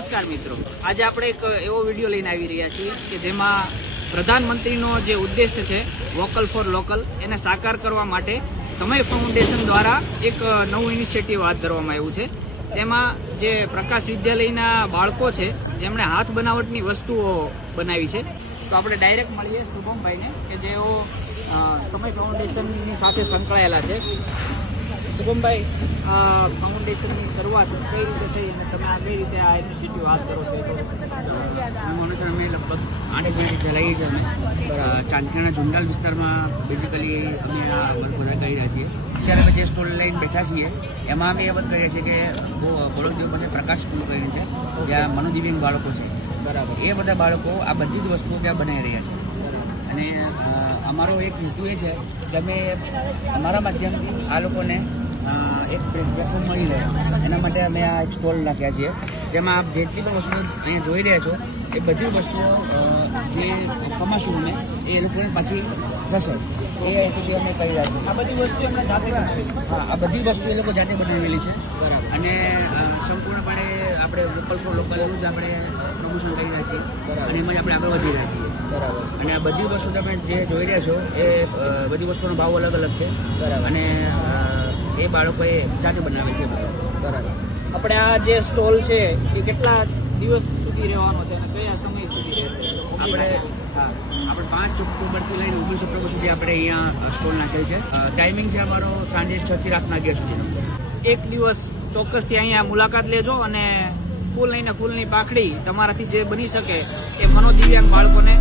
નમસ્કાર મિત્રો, આજે આપણે એક એવો વિડીયો લઈને આવી રહ્યા છીએ કે જેમાં પ્રધાનમંત્રીનો જે ઉદ્દેશ્ય છે વોકલ ફોર લોકલ એને સાકાર કરવા માટે સમય ફાઉન્ડેશન દ્વારા એક નવું ઇનિશિયેટિવ હાથ ધરવામાં આવ્યું છે। તેમાં જે પ્રકાશ વિદ્યાલયના બાળકો છે જેમણે હાથ બનાવટની વસ્તુઓ બનાવી છે, તો આપણે ડાયરેક્ટ મળીએ શુભમભાઈને કે જેઓ સમય ફાઉન્ડેશનની સાથે સંકળાયેલા છે। શુભમભાઈ, આ ફાઉન્ડેશનની શરૂઆત કઈ રીતે થઈ અને તમે આ કઈ રીતે આ ઇનિશિયેટિવ હાથ કરો છો? અમે લગભગ 8 મહિના ચલાવીએ છીએ। અમે ચાંદખેડાના ઝુંડાલ વિસ્તારમાં બેઝિકલી અમે આ વર્ક બધા કરી રહ્યા છીએ। અત્યારે અમે જે સ્ટોલ લઈને બેઠા છીએ એમાં અમે એ વાત કરીએ છીએ કે બોડોદેવ પાસે પ્રકાશ સ્કૂલ કરીને છે, જ્યાં મનોદિવ્યાંગ બાળકો છે, બરાબર, એ બધા બાળકો આ બધી જ વસ્તુઓ ત્યાં બનાવી રહ્યા છે। અને અમારો એક હેતુ એ છે કે અમે અમારા માધ્યમથી આ લોકોને એક પ્લેટફોર્મ મળી રહે એના માટે અમે આ એક સ્ટોલ નાખ્યા છીએ, જેમાં આપ જેટલી પણ વસ્તુઓ અહીંયા જોઈ રહ્યા છો એ બધી વસ્તુઓ જે કમાશું અમે એ લોકોને પાછી જશે, એ હેતુથી અમે કરી રહ્યા છીએ। આ બધી વસ્તુ એમને જાતે બનાવી? હા, આ બધી વસ્તુ એ લોકો જાતે બનાવેલી છે। બરાબર, અને સંપૂર્ણપણે આપણે વોકલ ફોર લોકલ એવું જ આપણે પ્રમોશન કરી રહ્યા છીએ અને એમાં જ આપણે આગળ વધી રહ્યા છીએ। બરાબર, અને આ બધી વસ્તુ તમે જે જોઈ રહ્યા છો એ બધી વસ્તુનો ભાવ અલગ અલગ છે। બરાબર, અને એ બાળકોએ જાતે બનાવે છે। બરાબર। આપણે આ જે સ્ટોલ છે એ કેટલા દિવસ સુધી રહેવાનો છે અને કયા સમય સુધી રહેશે? આપણે 5 ઓક્ટોબરથી લઈને 19 ઓક્ટોબર સુધી આપણે અહીંયા સ્ટોલ નાખેલ છે। ટાઈમિંગ છે અમારો સાંજે 6 થી રાતના 11 સુધીનો। એક દિવસ ચોક્કસથી અહીંયા મુલાકાત લેજો અને ફૂલ લઈને ફૂલની પાખડી તમારાથી જે બની શકે એ મનોદિવ્યાંગ બાળકોને